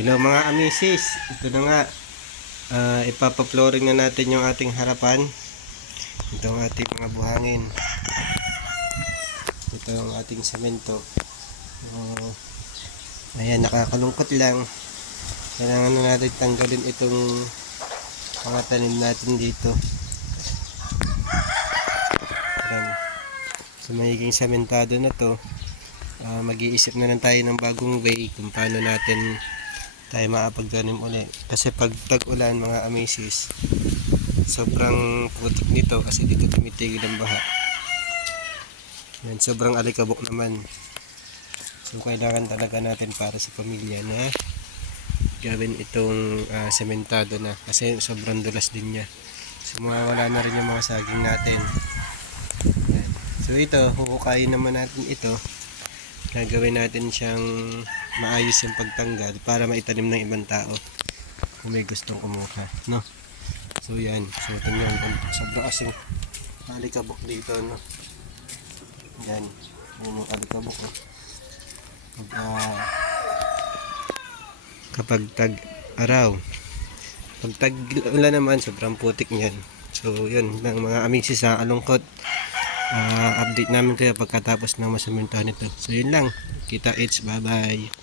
Hello mga amisis, ito na nga. Ah, ipapa-flooring na natin yung ating harapan. Ito ang ating mga buhangin. Ito ang ating semento. Oh, ayan, nakakalungkot lang. Kailangan na natin tanggalin itong mga tanim natin dito. Ayan. So magiging sementado na to. Ah, mag-iisip na lang tayo ng bagong way kung paano natin tayo makapagtanim uli. Kasi pag tag-ulan mga amisis, sobrang putik nito kasi dito tumitigil ang baha. Yan, sobrang alikabok naman. So kailangan talaga natin para sa pamilya na gawin itong ah, sementado na kasi sobrang dulas din niya. So mawawala na rin yung mga saging natin. Yan. So ito, huhukayin naman natin ito gagawin natin siyang maayos yung pagtanggal para maitanim ng ibang tao kung may gustong kumuha no? So yan. Suotin nyo ang sobrang asing alikabok dito no? Yan. Yun yung alikabok oh. Pag, ah, kapag tag araw pag tag ulan naman sobrang putik niyan. So yun lang mga amisis sa alungkot Ah, update namin kayo pagkatapos ng masamintahan nito. So yun lang. Kita it's bye bye.